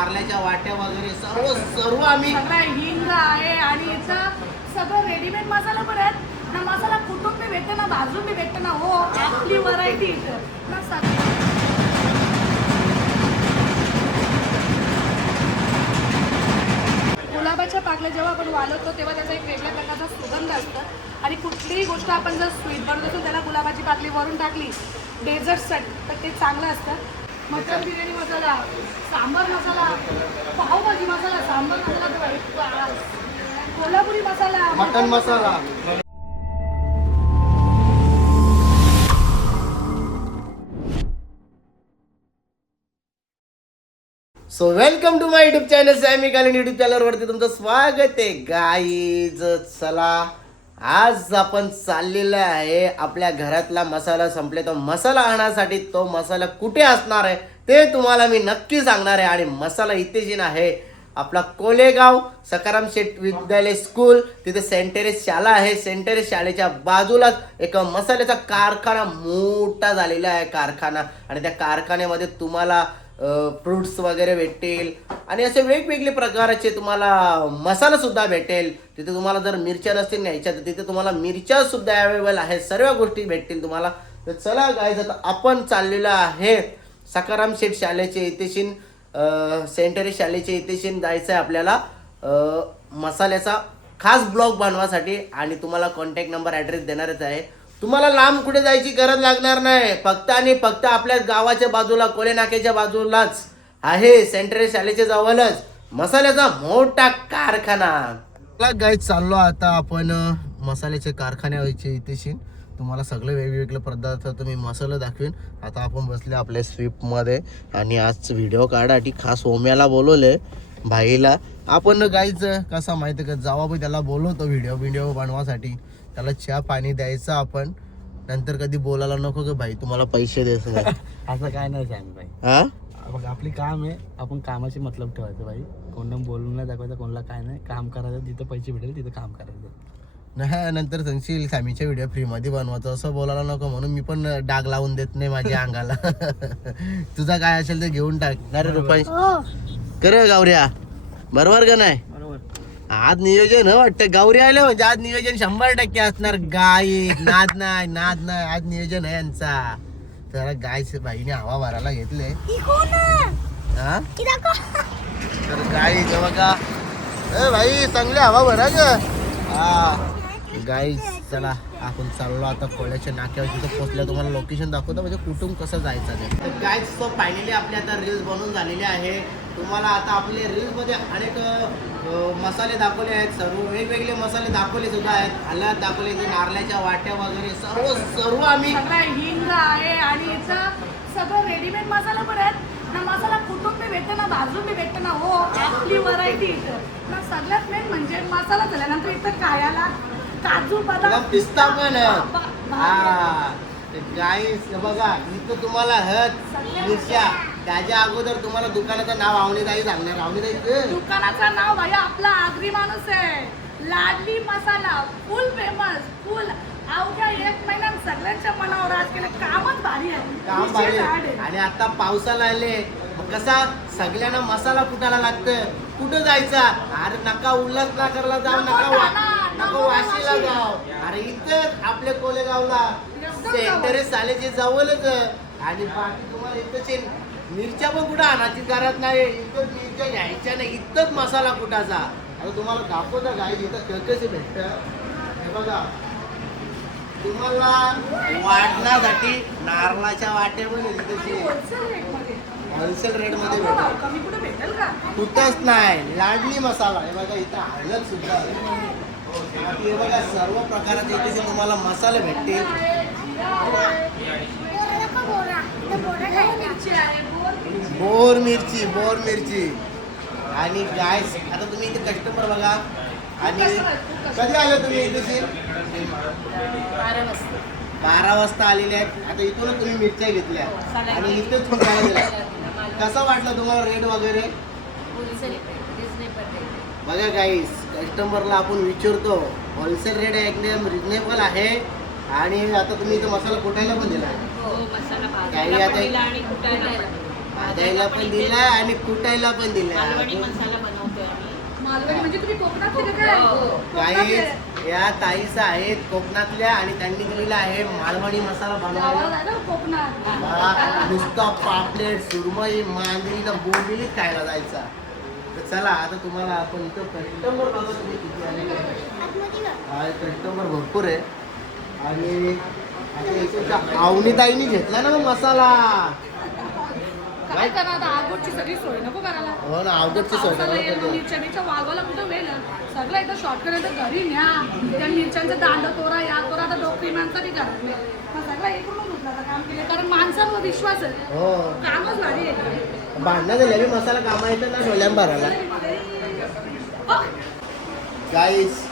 कारल्याच्या वाट्या वगैरे सर्व सर्व आम्ही सगळं हिंग आहे आणि इथं सगळं रेडीमेड मसाला पण आहेत ना. मसाला कुठून बी भेटते ना, भाजून बी भेटते ना. हो, आपली व्हरायटी इथं ना. गुलाबाच्या पाकळ्या जेव्हा आपण वाळवतो तेव्हा त्याचा एक वेगळ्या प्रकारचा सुगंध असतो. आणि कुठलीही गोष्ट आपण जर स्वीट बनवत असतो त्याला गुलाबाची पाकळी वरून टाकली डेझर्टसाठी तर ते चांगलं असतं. Mutton biryani masala, sambar masala, pav bhaji masala, sambar masala, Kolhapuri masala, mutton masala. So welcome to my YouTube channel Sammy कालीन युट्यूब चॅनल वरती तुमचं स्वागत आहे गाईज. चला आज आपण चाललेलं आहे आपल्या घरातला मसाला संपले तर मसाला आणण्यासाठी. तो मसाला कुठे असणार आहे ते तुम्हाला मी नक्की सांगणार आहे. आणि मसाला इथे जी आहे आपला कोलेगाव सकाराम शेठ विद्यालय स्कूल, तिथे सेंट टेरेस शाळा आहे. सेंट टेरेस शाळेच्या बाजूलाच एक मसाल्याचा कारखाना मोठा झालेला आहे कारखाना. आणि त्या कारखान्यामध्ये तुम्हाला फ्रूट्स वगैरे भेटतील आणि असे वेगवेगळे प्रकारचे तुम्हाला मसाला सुद्धा भेटेल. तिथे तुम्हाला जर मिरच्या नसतील न्यायच्या तर तिथे तुम्हाला मिरच्या सुद्धा अवेलेबल आहेत. सर्व गोष्टी भेटतील तुम्हाला. तर चला गाईज आता आपण चाललेलो आहे सकाराम शेठ शाळेचे इथेशीन सेंट टेरेस शाळेचे इथेशीन जायचं आहे आपल्याला मसाल्याचा खास ब्लॉग बनवासाठी. आणि तुम्हाला कॉन्टॅक्ट नंबर ॲड्रेस देणारच आहे. तुम्हाला लांब कुठे जायची गरज लागणार नाही. फक्त आणि फक्त आपल्या गावाच्या बाजूला कोले नाक्याच्या बाजूलाच आहे सेंट टेरेस शाळेच्या जवळच मसाल्याचा मोठा कारखाना. गाईज चाललो आता आपण मसाल्याचे कारखान्याचे इथेशी. तुम्हाला सगळे वेगवेगळे पदार्थ तुम्ही मसाला दाखवेन. आता आपण बसले आपल्या स्विफ्टमध्ये आणि आज व्हिडिओ काढासाठी खास ओम्याला बोलवले भाईला. आपण गाईज कसा माहिती का जावा त्याला बोलवतो व्हिडिओ बनवासाठी. त्याला चहा पाणी द्यायचं आपण. नंतर कधी बोलायला नको की भाई तुम्हाला पैसे द्यायचं नाही. असं काय नाही सांग भाई. हा बघ आपली काम आहे, आपण कामाची मतलब ठेवायचं भाई. कोणाला बोलून नाही दाखवायचं, कोणाला काय नाही. काम करायचं, जिथं पैसे भेटेल तिथं काम करायचं. नाही नंतर सांगशील सॅमीच्या व्हिडिओ फ्रीमध्ये बनवायचं असं बोलायला नको. म्हणून मी पण डाग लावून देत नाही माझ्या अंगाला. तुझा काय असेल ते घेऊन टाक. अरे रुपाई करे गावऱ्या बरोबर का नाही. आज नियोजन वाटतं गावरी आले म्हणजे आज नियोजन 100% असणार. गाय नाद नाही आज नियोजन आहे यांचा. तर गाय बाईने हवा भरायला घेतले. हा तर गाय बघा भाई चांगली हवा भरा ग. हा गाई चला आपण चाललो आता कोळ्याच्या नाक्यावर. तिथं पोहोचल्या तुम्हाला लोकेशन दाखवतो म्हणजे कुठून कसं जायचं ते. तर गाईज सो फायनली आपले आता रील्स बनवून झालेले आहे. तुम्हाला आता आपले रील्समध्ये अनेक मसाले दाखवले आहेत. सर्व वेगवेगळे मसाले दाखवले सुद्धा आहेत. हळद दाखवले, नारळाच्या वाट्या वगैरे सर्व आम्ही सगळं हिंग आहे आणि इथं सगळं रेडीमेड मसाला पण आहेत ना. मसाला कुठून बी भेटते ना, भाजून बी भेटते ना. हो, आपली व्हरायटी इथं ना. सगळ्यात मेन म्हणजे मसाला झाल्यानंतर इथं खायला काजू बदाम पिस्ता पण हा गाईस बघा इथं तुम्हाला मिरच्या. त्याच्या अगोदर तुम्हाला दुकानाचं नाव आवणीताई सांगणार. आवणीताई दुकानाचं नाव भाई आपला आगरी माणूस आहे. लाडली मसाला फुल फेमस. फुल अवघ्या 1 महिन्यात सगळ्यांच्या मनावर आज केलं. कामच भारी आहे, काम भारी आहे. आणि आता पावसाला आले कसा सगळ्यांना मसाला कुठाला लागतं. कुठं जायचा अरे नका उल्हासनगरला जाऊ, नका वाशीला जाऊ. अरे इथं आपल्या कोलेगावला सेंट टेरेस शाळेचे जवळच. आणि बाकी तुम्हाला इथंच मिरच्या पण कुठं आणायची गरज नाही. इथं मिरच्या घ्यायच्या नाही. इथंच मसाला कुठाचा. आता तुम्हाला दाखवता गाय इथं कसे भेटतं हे बघा. तुम्हाला वाढण्यासाठी नारळाच्या वाट्यामध्ये होलसेल रेट मध्ये भेटेल का कुठंच नाही. लाडली मसाला हे बघा इथं हळद सुद्धा हे बघा. सर्व प्रकाराचे इथे तुम्हाला मसाले भेटतील. बोर मिरची आणि गाय. आता तुम्ही इथे कस्टमर बघा. आणि कधी आले तुम्ही इथे 12 वाजता आलेले आहेत. आता इथूनच तुम्ही मिरच्या घेतल्या आणि इथेच तुम्हाला दिल्या. कसं वाटलं तुम्हाला रेट वगैरे बघा गाईस. कस्टमरला आपण विचारतो होलसेल रेट एकदम रिजनेबल आहे. आणि आता तुम्ही इथं मसाला कुटायला पण दिला. काही आता भाजायला पण दिलाय आणि कुटायला पण दिलाय. मालवणी मसाला बनवतोय आम्ही. मालवणी म्हणजे तुम्ही कोकणातले का काय? काही कोकणातले. या ताईस आहेत कोकणातल्या आणि त्यांनी दिलेला आहे मालवणी मसाला गावाला बनवायला. जायचं ना कोकणात. हा, नुसता पापलेट सुरमई मांजरीला बोंबिलीच खायला जायचा. तर चला आता तुम्हाला आपण इथं कस्टमर बघा तुम्ही किती आले. हा कस्टमर भरपूर आहे आणि आता इथे आवनीताईनी घेतला ना मसाला. काय करणार आता आगोटची सगळी सोय नको करायला. हो ना अवघडची सोय पावसाला करायला येणं, पाहिजे. मिरच्या वाळवायला कुठं वेळ आहे? सगळं एकदा शॉर्टकट आहे तर घरी न्या. त्या मिरच्यांचा दांड तोरा या तोरा आता डोकरी माणसा बी करत नाही. मग सगळं एकूणच होतं आता काम केलं कारण माणसांवर विश्वास आहे. हो कामच भारी आहे. भांडणं झाल्या बी मसाला कामा येतं ना डोल्यां भरायला. गाईस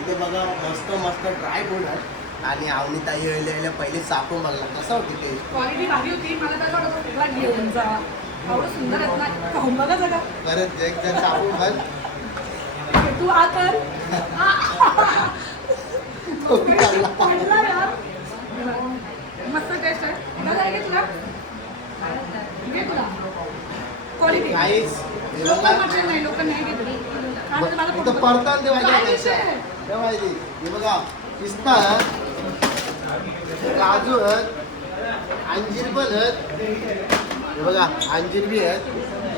इथे बघा मस्त मस्त ड्राय फ्रूट आहे आणि आवनीताई यायला पहिले सापून बघला कसा होती ते. क्वालिटी भारी होती. मला तर वाटत कुठला घेऊन जा. एवढं सुंदर आहेत ना. खाऊन बघा जगा. परत एक जण सापून बघ. तू आ कर. पाडला यार. मस्त टेस्ट आहे. तुला आहे का तुला? घे तुला. क्वालिटी. गाईस हे लोकल बघा मटेरियल नाही, लोकल नाही घेतली. काय म्हणते माझं इथं पोट- परतान ते काय माहिती विषय? आहे माहिती. हे बघा पिस्ता काजू आहेत अंजीर पण आहेत. हे बघा अंजीर बी आहेत.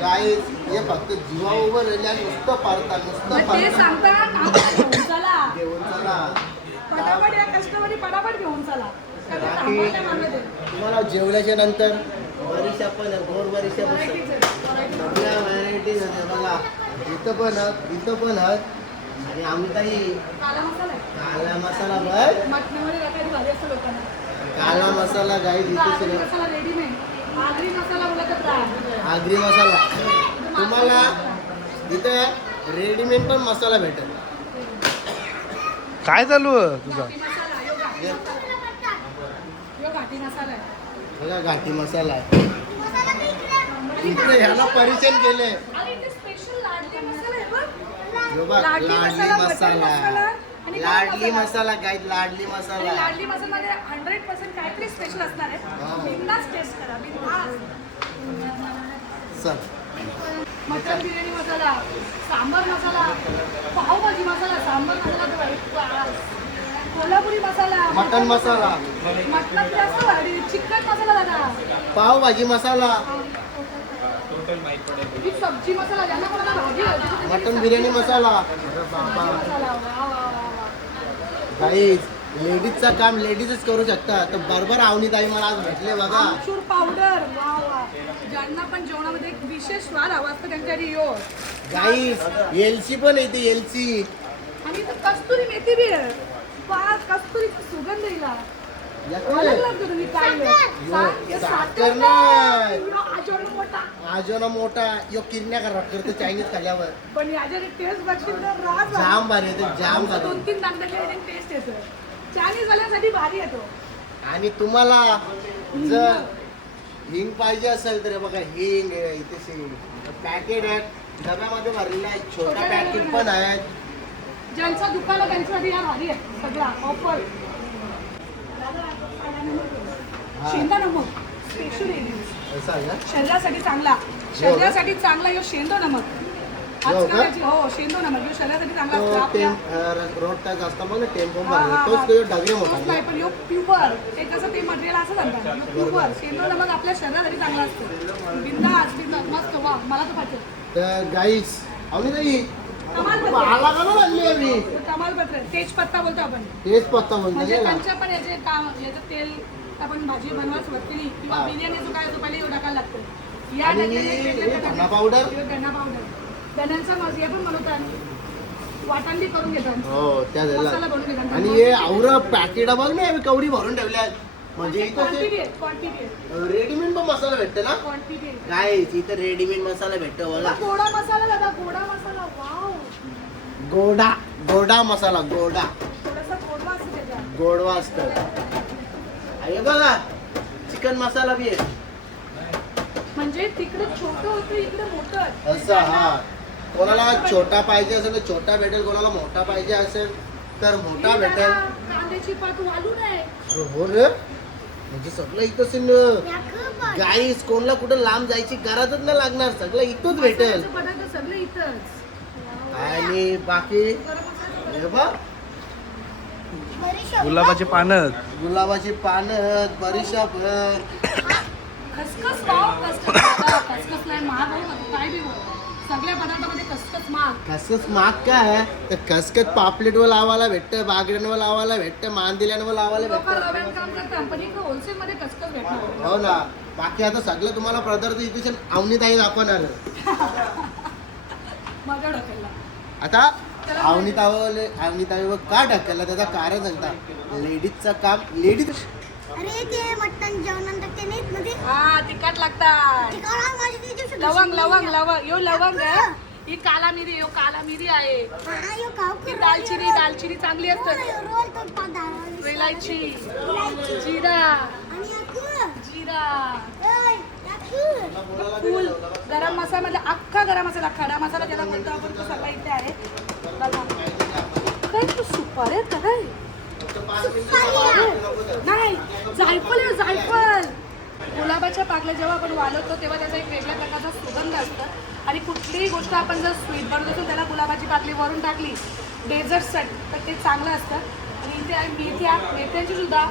गाईस हे फक्त जीवा उभं राहिले आणि नुसतं परता नुसतं मग ते परता सांगता घेऊन चला. घेऊन चला. पटापट या कस्टमरनी पटापट घेऊन चला. कारण बाकी थांबवलं नाही मागं ते. तुम्हाला जेवल्याच्या नंतर बरीचशा पण गोड बरीचशा पण Varieties आहेत. सगळ्या व्हरायटीज होते बघा. इथं पण आहेत इथं पण आहेत आणि आमचाही काला मसाला आहे. काला मसाला बघ. मटणामध्ये राखायची भारी असतं लोकांना. काला मसाला गाई आगरी इथे मसाला रेडी नाही. आगरी मसाला बोलत राहा. आगरी मसाला तुम्हाला इथं रेडीमेड पण मसाला भेटेल. काय चालू आहे तुझा? घाटी मसाला यो घाटी मसाला आहे. बघा घाटी मसाला आहे. इकडे ह्याला परिचय केले. अरे इथे स्पेशल लाडली मसाला आहे बघ. हे बघ, लाडली मटन मसाला मसाला आणि गरम लाडली मसाला. मसाला काय लाडली आणि मसाला लाडली मसाल्यामध्ये 100% काहीतरी स्पेशल असणार आहे. बिंदास टेस्ट करा बिंदास. चल मटन बिर्याणी मसाला, सांबर मसाला, पावभाजी मसाला, सांबर मसाला तर भाई बास. कोल्हापुरी मसाला, मटन मसाला मटणात जास्त भारी, चिकन मसाला दादा, पावभाजी मसाला ही सब्जी मसाला ज्यांना कोणाला भाजी हवी तर त्यांनी मटन बिर्याणी मसाला. सब्जी मसाला वा वा वा वा. गाईज लेडीजचं काम लेडीजच करू शकता. तर बरोबर आवनीताई मला आज भेटले बघा. आमचूर पावडर वा वा. ज्यांना पण जेवणामध्ये एक विशेष स्वाद हवा असतो त्यांच्यासाठी यो. गाईज एलची पण येते एलची. आणि इथं कस्तुरी मेथी बी आहे. वास कस्तुरीचा सुगंध येईल. याकडे अलग लागतो तुम्ही काय साखर नाही. आजोर मोठा. आजोना मोठा यो किरण्या करा करतो चायनीज खाल्ल्यावर. पण याच्या टेस्ट बघशील तर राज जाम भारी येते जाम भारी. 2-3 दांड्याच्या टेस्ट येतो. चायनीज वाल्यासाठी भारी येतो. आणि तुम्हाला जर हिंग पाहिजे असेल तर हे बघा हिंग आहे, इथे पॅकेट आहेत डब्यामध्ये भरलेले आहेत. छोटा पॅकेट पण आहेत. ज्यांचं दुकान आहे त्यांच्यासाठी या भारी आहे सगळा ऑफर. शेंदा नमक स्पेशल असं आहे ना. शरीरासाठी चांगला. शरीरासाठी चांगला यो शेंदो नमक. हो का? आजकालची हो शेंदो नमक यो शरीरासाठी चांगला असतो. तो आपल्या रोड टॅक्स असता मग टेम्पो हा, हा, तोच हा. तो डगरे तोच मोठा नाही पण यो प्युअर ते कसं ते मटेरियल असं म्हणतात प्युअर शेंदो नमक आपल्या शरीरासाठी चांगला असतो. बिंदास बिंदास मस्त वा मला तर पाहिजे. तर गाईस आवनीताई तमालपत्र आला का ना म्हणली आम्ही तमालपत्र तेजपत्ता बोलतो आपण. तेच पत्ता बोलतो म्हणजे नाही का? त्यांच्या पण याचे काम याचं तेल आपण भाजी बनवायला सुरुवात केली किंवा हा. बिर्याणीचं काय होतं पहिले एवढं टाकायला लागतं. या आणि टाकलेले वेगवेगळे धना प्रकार. पावडर. किंवा धना पावडर धन्यांचा मसाला पण बनवतात. वाटांडी करून घेतात. हो त्या मसाला झाला. बनवून घेतात. आणि हे आवरं पॅकेट बघ ना आम्ही कवडी भरून ठेवल्यात. म्हणजे इथं क्वांटिटी आहे क्वांटिटी आहे रेडीमेड पण मसाला भेटतो ना. क्वांटिटी आहे. काय इथं रेडीमेड मसाला भेटतो बघा. गोडा मसाला दादा गोडा मसाला वाव. गोडा गोडा मसाला गोडा थोडासा गोडवा असतो त्याच्यात. गोडवा असतो. हे बघा चिकन मसाला बी आहे. म्हणजे तिकडे छोटं होतं इकडे मोठं आहे. असं हा. कोणाला छोटा पाहिजे असेल तर छोटा भेटेल. कोणाला मोठा पाहिजे असेल तर मोठा भेटेल. कांद्याची पात वालू नाही. हो रे म्हणजे सगळं इथंच गाईस, कोणला कुठं लांब जायची गरजच नाही लागणार, सगळं इथंच भेटेल. मसाल्याचे पदार्थ सगळे इथंच. आणि बाकी हे बघ, गुलाबाचे पानं, गुलाबाची पानं, बरीचशा भर. खसखस पाव, खसखस नाही महाग हो का, काय बी हो. सगळ्या पदार्थामध्ये खसखस महाग. खसखस महाग काय आहे तर खसखस पापलेटवर लावायला भेटतं, बागड्यांवर लावायला भेटतं, मांदिल्यांवर लावायला लोक भेटतं. रव्यात काम करतात पण इकडे होलसेल मध्ये खसखस भेटणार. हो ना. बाकी आता सगळं तुम्हाला पदार्थ इथे अवनीताई दाखवणार. मजा ढकलला. आता अवनीताईवर का ढकलला त्याचं कारण सांगता. लेडीजचं काम लेडीज. अरे ते मटण जेवणानंतर ते नाही मध्ये हा तिखट लागतात. लवंग लवंग लवंग यो लवंग आहे, ही काला मिरी, यो काला मिरी आहे. ही दालचिनी चांगली असते. वेलायची, जिरा, फूल, गरम मसाला म्हणजे अख्खा गरम मसाला, खडा मसाला ज्याला बोलतो आपण, तो सगळा इथे आहे. बघा काय तू सुपारी आहे काय? नाही, जायफळ आहे, जायफळ. गुलाबाच्या पाकळ्या जेव्हा आपण वाळवतो तेव्हा त्याचा एक वेगळ्या प्रकारचा सुगंध असतो. आणि कुठलीही गोष्ट आपण जर स्वीट बनवत असून त्याला गुलाबाची पाकळी वरून टाकली डेझर्टसाठी तर ते चांगलं असतं. आणि इथे आहे मेथ्या, मेथ्यांची सुद्धा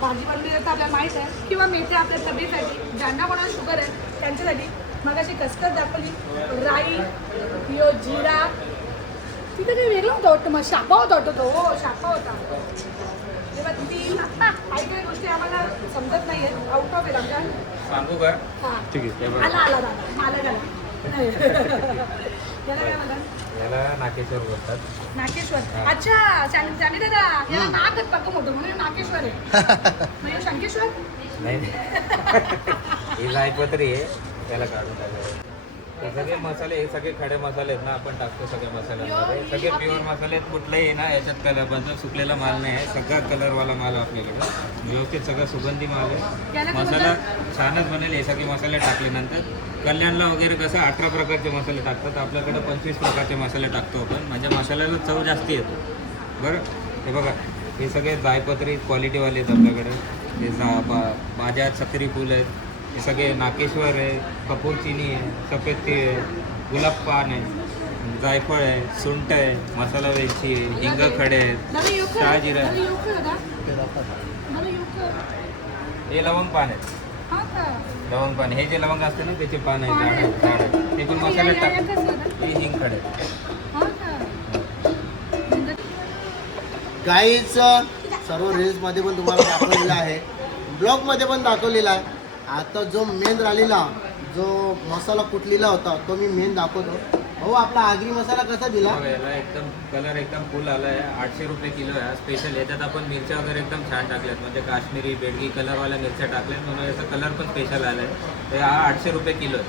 भाजी बनवली जातं आपल्याला माहीत आहे. किंवा मेथ्या आपल्या तब्येतीसाठी, ज्यांना कोणाला शुगर आहे त्यांच्यासाठी. मग अशी खसखस दाखवली, राई, यो जिरा. तिथे काही वेगळं होतं वाटतं, मग शापा होता वाटतं तो. हो शापा होता. तेव्हा तीन आत्ता काही काही गोष्टी आम्हाला समजत नाही आहेत, आउट ऑफ आहे आमच्या. सांगू का? हां ठीक आहे. आला आला दादा, मला गेला. याला काय म्हणतात? याला नाकेश्वर बोलतात. नाकेश्वर. अच्छा, चांदी दादा याला नाक पक्क मोठं म्हणून नाकेश्वर आहे. म्हणजे शंकेश्वर. नाही ही जायपत्री आहे, त्याला काढून टाकायचं. हे सगळे मसाले, हे सगळे खडे मसाले आहेत ना, आपण टाकतो सगळे मसाल्यांमध्ये. सगळे प्युअर मसाले आहेत, कुठलाही ना याच्यात कलर बनतो, सुकलेला माल नाही आहे, सगळा कलरवाला माल आहे आपल्याकडे. व्यवस्थित सगळा सुगंधी माल आहे. मसाला छानच बनेल हे सगळे मसाले टाकल्यानंतर. कल्याणला वगैरे कसं 18 प्रकारचे मसाले टाकतात, आपल्याकडे 25 प्रकारचे मसाले टाकतो आपण, म्हणजे मसाल्याला चव जास्ती येतो. बरं, हे बघा हे सगळे जायपत्री क्वालिटीवाले आहेत आपल्याकडे. हे माझ्या सक्री फूल आहेत, हे सगळे नाकेश्वर आहे, कपूर चिनी आहे, सफेद तीळ आहे, गुलाब पान आहे, जायफळ आहे, सुंठ आहे, मसाला वेलची आहे, हिंग खडे आहेत, शहाजिरा आहे. हे लवंग पान आहेत. लवंग पान, हे जे लवंग असते ना त्याचे पान आहे, झाड आहे, ते पण मसाल्यात टाकतात. हे हिंग खडे. गाईच सर्व रील्स मध्ये पण तुम्हाला दाखवलेला आहे, ब्लॉग मध्ये पण दाखवलेला आहे. आता जो मेन राहिलेला, जो मसाला कुटलेला होता तो मी मेन दाखवतो. हो, आपला आगरी मसाला कसा दिला? याला एकदम कलर एकदम फुल आला आहे. 800 रुपये किलो आहे स्पेशल. याच्यात आपण मिरच्या वगैरे एकदम छान टाकल्यात, म्हणजे काश्मीरी बेडगी कलरवाल्या मिरच्या टाकल्यात, म्हणून याचा कलर पण स्पेशल आला आहे. तर हा 800 रुपये किलो आहे.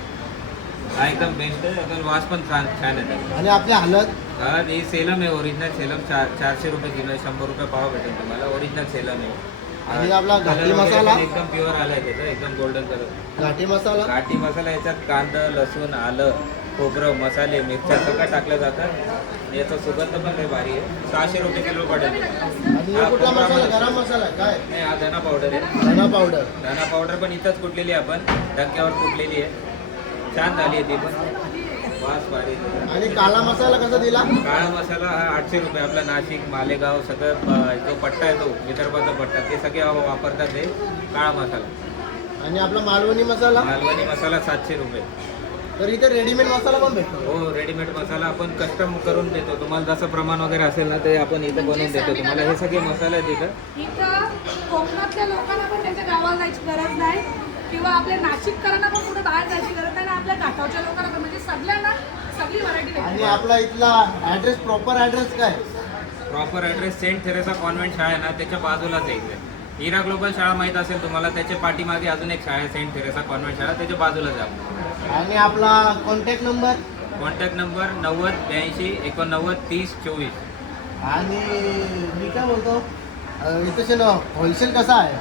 हा एकदम बेस्ट आहे, अजून वास पण छान आहे. आणि आपली हळद, हा ही सेलम आहे, ओरिजिनल सेलम. 400 रुपये किलो आहे, 100 रुपये पाव भेटेल तुम्हाला. ओरिजिनल सेलम आहे. आणि आपला घाटी कलर वगैरे मसाला, पण एकदम प्युअर आला आहे त्याचा, एकदम गोल्डन कलर. घाटी मसाला, घाटी मसाला याच्यात कांदा, लसूण, आलं, खोबरं, मसाले, मिरच्या सगळं टाकलं जातं. याचा सुगंध पण लय भारी आहे. 600 रुपये किलो पडेल. आणि हे कुठला मसाला? गरम मसाला आहे काय? नाही, हा धना पावडर आहे. धना पावडर. धना पावडर पण इथंच कुटलेली आहे आपण, डंक्यावर कुटलेली आहे. छान झाली आहे ती पण, वास भारी आहे. आणि काला मसाला कसा दिला? काळा मसाला हा 800 रुपये. आपला नाशिक, मालेगाव सगळं जो पट्टा आहे तो विदर्भाचा पट्टा, ते सगळे वापरतात हे काळा मसाला. आणि आपला मालवणी मसाला, मालवणी मसाला 700 रुपये. तर इथे रेडीमेड मसाला पण भेटतो. हो, रेडीमेड मसाला आपण कस्टम करून देतो. तुम्हाला जसं प्रमाण वगैरे असेल ना ते आपण इथं बनवून देतो तुम्हाला. हे सगळे मसाले आहेत इथं. इथं कोकणातल्या लोकांना पण त्यांच्या गावाला जायची गरज नाही, किंवा आपल्या नाशिककरांना पण कुठे बाहेर जायची गरज नाही, आणि आपल्या घाटावच्या लोकांना पण, म्हणजे सगळ्यांना सगळी व्हरायटी आणि भेटते. आपला इथला ऍड्रेस, प्रॉपर ऍड्रेस काय? Proper address Saint Theresa Convent शाळा आहे ना त्याच्या बाजूलाच आहे. हिरा ग्लोबल शाळा माहीत असेल तुम्हाला, त्याच्या पाठीमागे अजून एक शाळा आहे सेंट थेरेसा कॉन्व्हेंट शाळा, त्याच्या बाजूलाच आहे. आणि आपला कॉन्टॅक्ट नंबर? Contact number 90 82 89 30 24. आणि मी काय बोलतो, इथं होलसेल कसा आहे?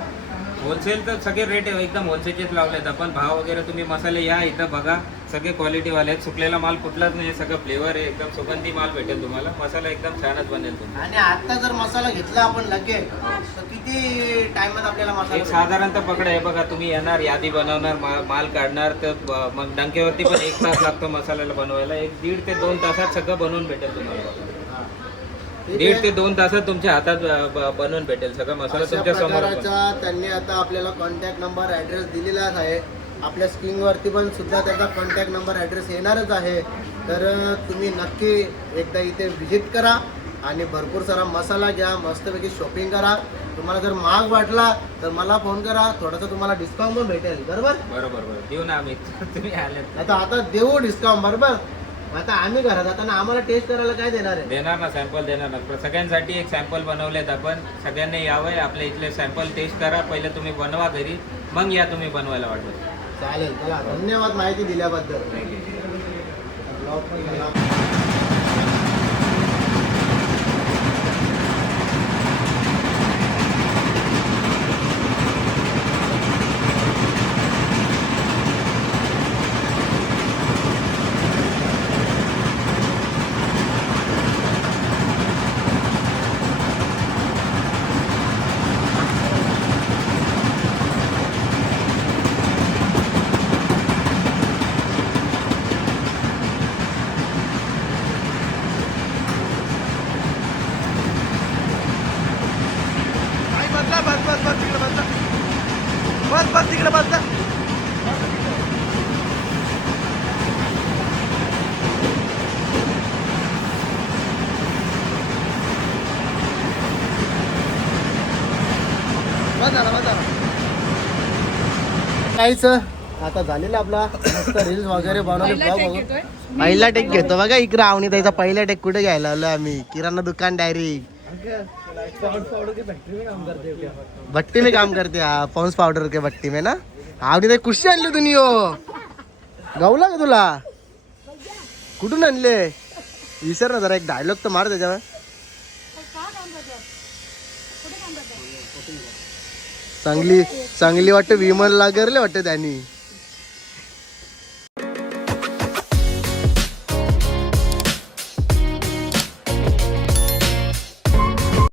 होलसेल तर सगळे रेट एकदम होलसेलचेच लावलेत आपण. भाव वगैरे तुम्ही मसाले या इथं बघा, सगळे क्वालिटीवाले आहेत. सुकलेला माल कुठलाच नाही, सगळं फ्लेवर आहे, एकदम सुगंधी माल भेटेल तुम्हाला. मसाला एकदम छानच बनेल तुम्हाला. आणि आता जर मसाला घेतला आपण लगेच तर किती टाइमात आपल्याला मसाला एक भेटेल? साधारणतः पकडा, हे बघा तुम्ही येणार, यादी बनवणार, माल काढणार, तर मग डंकेवरती पण 1 तास लागतो मसाल्याला बनवायला. 1-1.5 ते 2 तासात सगळं बनवून भेटेल तुम्हाला. ठीक 1.5 आहे. ते 2 तासात तुमच्या हातात बनवून भेटेल सगळं मसाला अशा तुमच्या समोर. प्रकाराचा त्यांनी आता आपल्याला कॉन्टॅक्ट नंबर ॲड्रेस दिलेलाच आहे. आपल्या स्क्रीनवरती पण सुद्धा त्याचा कॉन्टॅक्ट नंबर ॲड्रेस येणारच आहे. तर तुम्ही नक्की एकदा इथे व्हिजिट करा आणि भरपूर सारा मसाला घ्या, मस्तपैकी शॉपिंग करा. तुम्हाला जर महाग वाटला तर मला फोन करा, थोडासा तुम्हाला डिस्काउंट पण भेटेल. बरोबर? बरोबर देऊ ना आम्ही. तुम्ही आले आता देऊ डिस्काउंट. बरोबर? आता आम्ही घरात जाताना आम्हाला टेस्ट करायला काय देणार आहे? देणार ना, सॅम्पल देणार ना. सगळ्यांसाठी एक सॅम्पल बनवलेत आपण. सगळ्यांनी यावं, आपल्या इथले सॅम्पल टेस्ट करा. पहिले तुम्ही बनवा घरी, मग या तुम्ही बनवायला वाटलं. चालेल. चला, धन्यवाद माहिती दिल्याबद्दल. ब्लॉग पण झाला. काहीच आता झालेला आपला मस्त रील्स वगैरे बनवले. पहिला ब्लॉग take बघू. घेतोय. पहिला टेक घेतो बघा इकडे. आवनी त्याचा पहिला टेक कुठे घ्यायला आलो आम्ही? किराणा दुकान डायरेक्ट. भट्टी में काम करते आप, पॉन्स पाउडर के भट्टी में ना. आवनी ताई कुशी आणली तुम्ही? हो गावला का तुला? कुठून आणले? विसर ना जरा, एक डायलॉग तर मार त्याच्यावर. चांगली चांगली वाटतं विमल लागरले वाटतं त्यांनी.